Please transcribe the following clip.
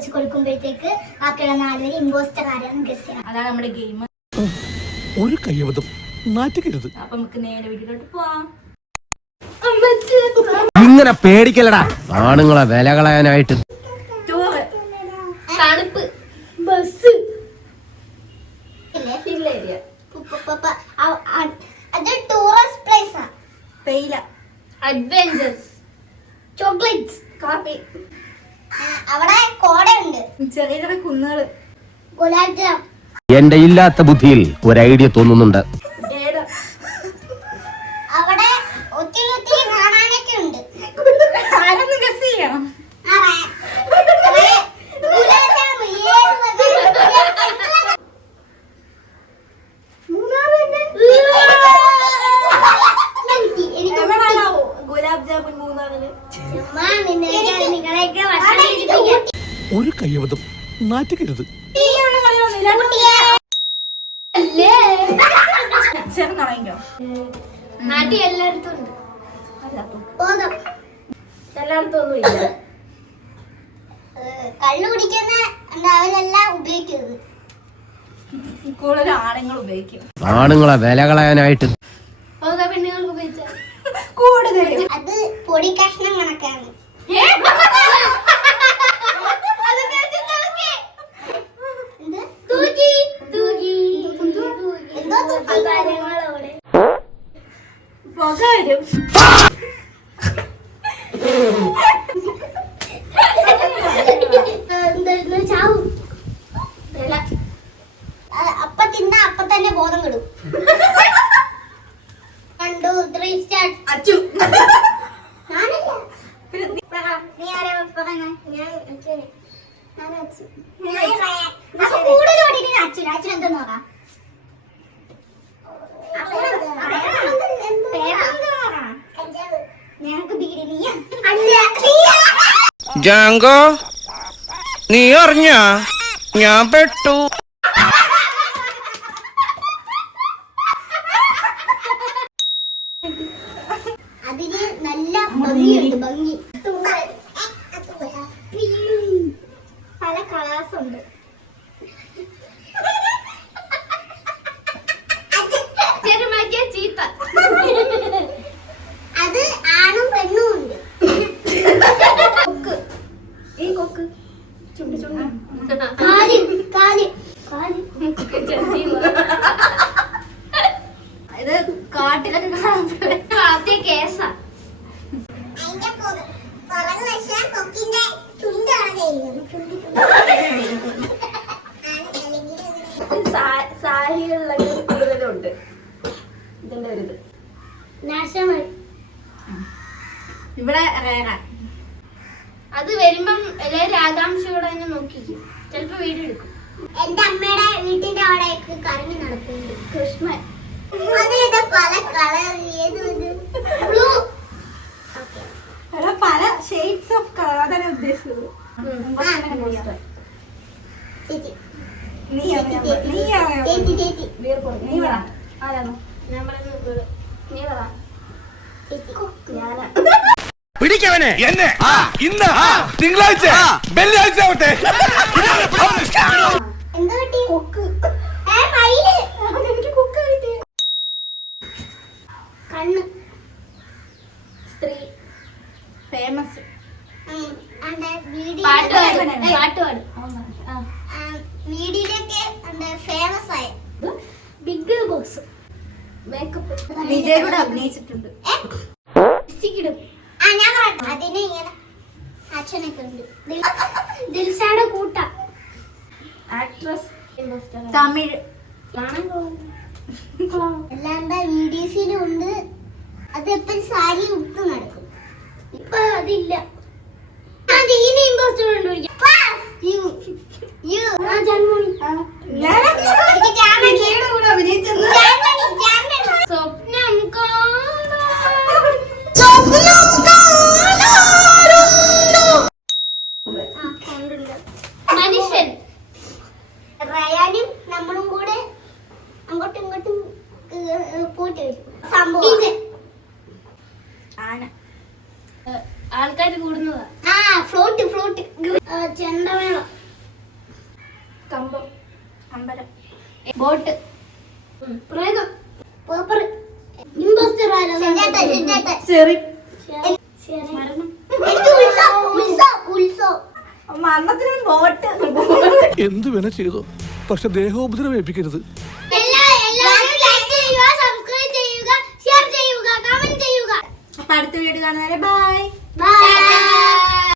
വെച്ച് കൊടുക്കുമ്പോഴത്തേക്ക് ബാക്കിയുള്ള 4 പേര് ഇമ്പോസ്റ്റർ ആരാന്ന് ഗസ് ചെയ്യണം. അതാണ് നമ്മുടെ ഗെയിം. ഒരു കയ്യബദ്ധം നാറ്റുകരുത്. അപ്പൊ നമുക്ക് നേരെ വീട്ടിലോട്ട് പോവാം. ഇങ്ങനെ പേടിക്കലടാ ആണുങ്ങളെ വില കളയാനായിട്ട്. തണുപ്പ്, ബസ്, ഹിൽ ഏരിയ, അത് ടൂറിസ്റ്റ് പ്ലേസാ. തേയില, അഡ്വഞ്ചേഴ്സ്, ചോക്ലേറ്റ്സ്, കാപ്പി, അവിടെ കോടയുണ്ട്, ചെറിയ ചെറിയ കുന്നുകള്, ഗുലാബ് ജാം. എന്റെ ഇല്ലാത്ത ബുദ്ധിയിൽ ഒരു ഐഡിയ തോന്നുന്നുണ്ട്. അവിടെ ഒത്തിരി കാണാനൊക്കെ ഉണ്ട്. ആരൊന്ന് ഗസ് ചെയ്യാം. ഗുലാബ് ജാമുൻ മൂന്നാറില്. ഒരു കയ്യബദ്ധം നാറ്റുകരുത്. നാട്ടിൽ എല്ലായിടത്തും ഉണ്ട്. എല്ലായിടത്തും ഒന്നും ഇല്ല. കള്ളു കുടിക്കുന്ന അവരെല്ലാം ഉപയോഗിക്കുന്നത് കൂടുതൽ ആണുങ്ങൾ ഉപയോഗിക്കും. ആണുങ്ങളെ വില കളയാനായിട്ട്. പെണ്ണുങ്ങൾക്ക് ഉപയോഗിച്ച കൂടുതൽ അത് പൊടി കഷ്ണം കണക്കാണ്. അപ്പൊ തിന്ന അപ്പൊ തന്നെ ബോധം കെടും. 1 2 3 സ്റ്റാർട്ട്. അച്ചു നീ ആരാ പറയുന്നേ? ഞാൻ അച്ഛനെ. കൂടുതൽ ഓടിയിട്ട് അച്ഛൻ എന്താ നോക്കാം. ഞങ്ങൾക്ക് ബീഡി ജാങ്കോ നീ അറിഞ്ഞ ഞാൻ പെട്ടു. അതിന് നല്ല ഭംഗിയുണ്ട്. ഭംഗി പല കളേഴ്സ് ഉണ്ട്. ചീത്ത അത് ആണും പെണ്ണും ഉണ്ട്. കൊക്ക്, ഈ കൊക്ക് കാല് കാല് കാല് ഇത് കാട്ടിലൊക്കെ കാണാൻ കേസാ. സാരികളിലൊക്കെ കൂടുതലുണ്ട് ഇതിന്റെ ഒരു ഇത്. നാഷണൽ ഇവിടെ അത് വരുമ്പം എല്ലാവരും ആകാംക്ഷയോടെ തന്നെ നോക്കിക്കും. ചിലപ്പോ വീഡിയോ എടുക്കും. എന്റെ അമ്മയുടെ വീട്ടിന്റെ അവിടേക്ക് കറങ്ങി നടക്കുന്നുണ്ട് കൃഷ്ണൻ. പല കളർ ബ്ലൂ പല ഷെയ്ഡ്സ് ഓഫ് കളർ അതാണ് ഉദ്ദേശിച്ചത്. ചേച്ചി നീ പറ ആരാണോ ഞാൻ പറയുന്നത് നീ പറ. ഞാനാ പിടിക്കവനെ എന്നെ ഇന്ന് തിങ്കളാഴ്ച വെള്ളിയാഴ്ച ആവട്ടെ. എന്താ കിട്ടി? കൊക്ക്. മയില്. എനിക്ക് കൊക്ക് കിട്ടി. കണ്ണ്. സ്ത്രീ. ഫേമസ് വീഡിയോയിലൊക്കെ ഫേമസ് ആയ ബിഗ് ബോസ്. മേക്കപ്പ് വിജയ് കൂടെ അഭിനയിച്ചിട്ടുണ്ട്. ഞാൻ പറയട്ടെ. അതിന് ഇങ്ങനെ അച്ഛനൊക്കെ ഉണ്ട്. ദിൽഷയുടെ കൂട്ട ആക്ട്രസ് തമിഴ് എല്ലാണ്ട് വീഡിയോസിലും ഉണ്ട്. അത് എപ്പോഴും സാരി ഉടുത്ത് നടക്കും. ഇപ്പൊ അതില്ല. സ്വപ്നം മനുഷ്യൻ റയാനും നമ്മളും കൂടെ അങ്ങോട്ടും ഇങ്ങോട്ടും പോയിട്ട് വരും. സംഭവം ആന ആൾക്കാർ കൂടുന്നതാ. ഫ്ലോട്ട് ചെണ്ടമേളം, കമ്പം, അമ്പലം, ബോട്ട്, പ്രേതം, പേപ്പർ, ഇമ്പോസ്റ്റർ, ചെറി, മരണം, മരണത്തിന് ബോട്ട്. എന്ത് വേണ ചെയ്തോ, പക്ഷെ ദേഹോപദ്രവം ഏൽപ്പിക്കരുത്. എല്ലാവരും ലൈക്ക് ചെയ്യുക, സബ്സ്ക്രൈബ് ചെയ്യുക, ഷെയർ ചെയ്യുക, കമന്റ് ചെയ്യുക. അപ്പൊ അടുത്ത വീഡിയോ കാണുന്നവരെ ബൈ.